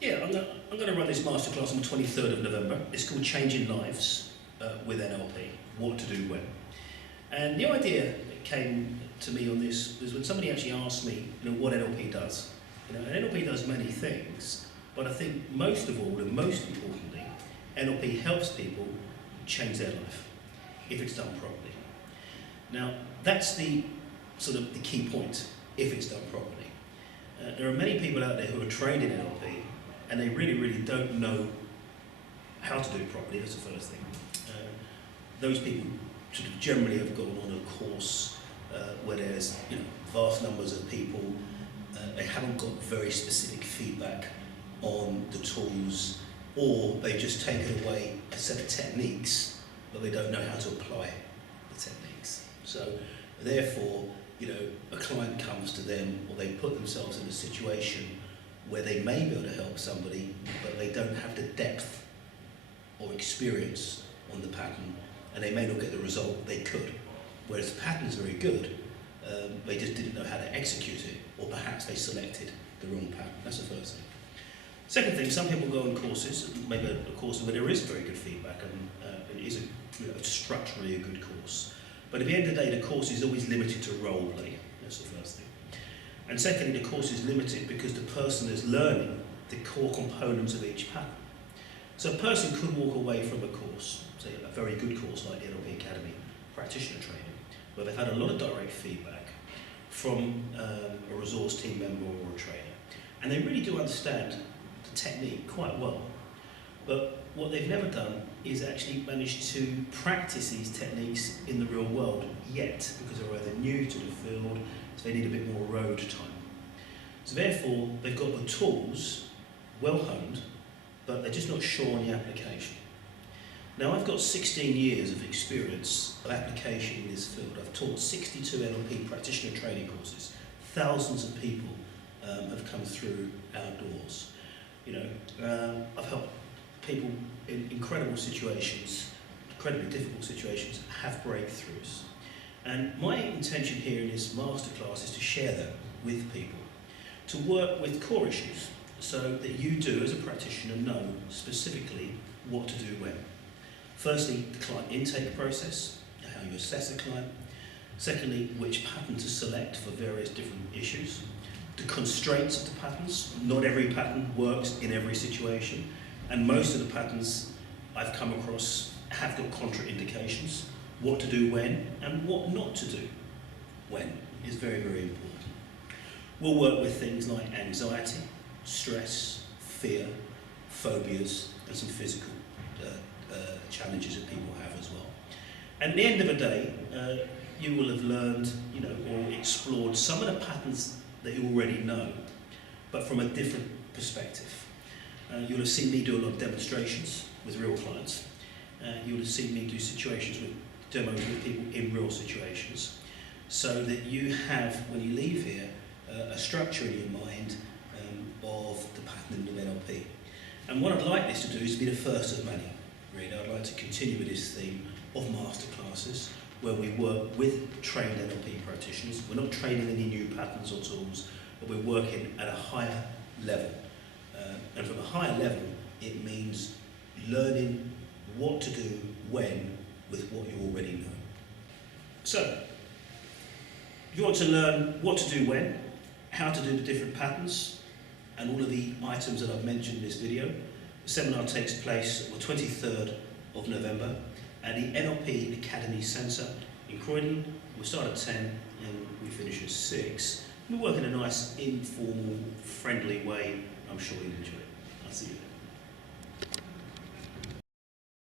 Yeah, I'm going to run this masterclass on the 23rd of November. It's called Changing Lives with NLP, What to Do When. And the idea that came to me on this was when somebody actually asked me, what NLP does. And NLP does many things, but I think most of all, and most importantly, NLP helps people change their life if it's done properly. Now, that's the sort of the key point, if it's done properly. There are many people out there who are trained in NLP and they really don't know how to do it properly. That's the first thing. Those people sort of generally have gone on a course where there's vast numbers of people. They haven't got very specific feedback on the tools, or they've just taken away a set of techniques, but they don't know how to apply the techniques. So therefore, a client comes to them, or they put themselves in a situation where they may be able to help somebody, but they don't have the depth or experience on the pattern, and they may not get the result they could. Whereas the pattern is very good, they just didn't know how to execute it, or perhaps they selected the wrong pattern. That's the first thing. Second thing, some people go on courses, maybe a course where there is very good feedback, and it is structurally a good course. But at the end of the day, the course is always limited to role play. That's the first thing. And secondly, the course is limited because the person is learning the core components of each pattern. So a person could walk away from a course, say a very good course like the NLP Academy Practitioner Training, where they've had a lot of direct feedback from a resource team member or a trainer. And they really do understand the technique quite well. But what they've never done is actually managed to practice these techniques in the real world yet, because they're either new to the field, so they need a bit more road time. So therefore, they've got the tools well honed, but they're just not sure on the application. Now, I've got 16 years of experience of application in this field. I've taught 62 NLP practitioner training courses. Thousands of people have come through our doors. I've helped people in incredible situations, incredibly difficult situations, have breakthroughs. And my intention here in this masterclass is to share that with people, to work with core issues, so that you do, as a practitioner, know specifically what to do when. Firstly, the client intake process, how you assess a client. Secondly, which pattern to select for various different issues. The constraints of the patterns. Not every pattern works in every situation, and most of the patterns I've come across have got contraindications. What to do when and what not to do when is very important. We'll work with things like anxiety, stress, fear, phobias, and some physical challenges that people have as well. And at the end of the day, you will have learned, or explored some of the patterns that you already know, but from a different perspective. You'll have seen me do a lot of demonstrations with real clients. You'll have seen me do demos with people in real situations, so that you have, when you leave here, a structure in your mind of the pattern of NLP. And what I'd like this to do is to be the first of many. Really, I'd like to continue with this theme of masterclasses where we work with trained NLP practitioners. We're not training any new patterns or tools, but we're working at a higher level. And from a higher level, it means learning what to do when with what you already know. So, if you want to learn what to do when, how to do the different patterns, and all of the items that I've mentioned in this video, the seminar takes place on the 23rd of November at the NLP Academy Centre in Croydon. We'll start at 10 and we finish at 6. We work in a nice, informal, friendly way. I'm sure you'll enjoy it. I'll see you there.